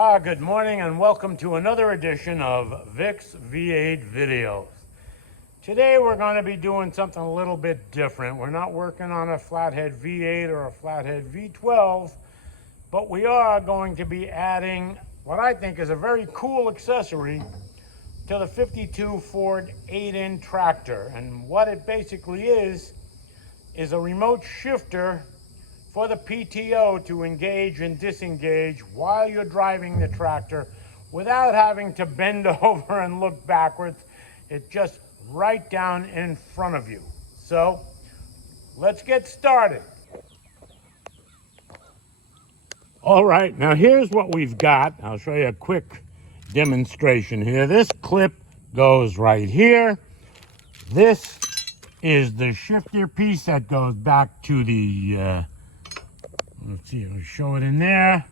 Hi, good morning and welcome to another edition of Vic's V8 Videos. Today we're going to be doing something a little bit different. We're not working on a flathead V8 or a flathead V12, but we are going to be adding what I think is a very cool accessory to the 52 Ford 8-in tractor. And what it basically is a remote shifter for the PTO to engage and disengage while you're driving the tractor without having to bend over and look backwards. It's just right down in front of you. So let's get started. All right, now here's what we've got. I'll show you a quick demonstration here. This clip goes right here. This is the shifter piece that goes back to the let's see, I'll show it in there.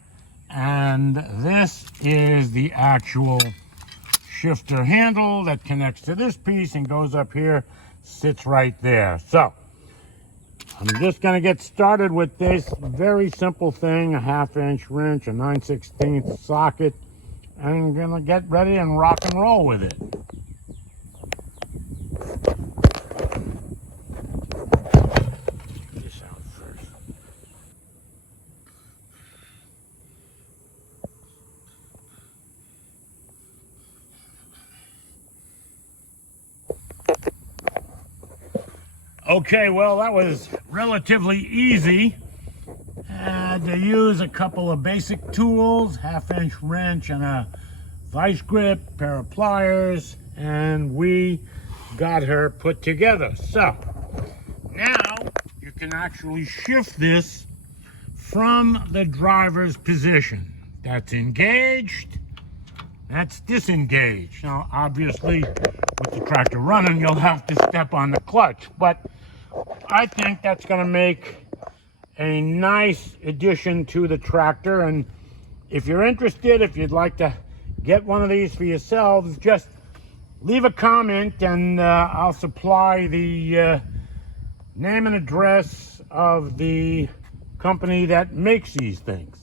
And this is the actual shifter handle that connects to this piece and goes up here, sits right there. So I'm just going to get started with this very simple thing, a 1/2-inch wrench, a 9/16 socket, and I'm going to get ready and rock and roll with it. This out first. Okay, well, that was relatively easy. Had to use a couple of basic tools, 1/2-inch wrench and a vice grip, pair of pliers, and we got her put together. So now you can actually shift this from the driver's position. That's engaged, that's disengaged. Now, obviously, with the tractor running, you'll have to step on the clutch, but I think that's going to make a nice addition to the tractor. And if you're interested, if you'd like to get one of these for yourselves, just leave a comment and I'll supply the name and address of the company that makes these things.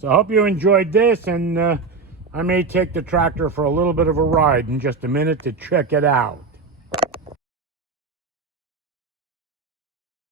So I hope you enjoyed this, and I may take the tractor for a little bit of a ride in just a minute to check it out.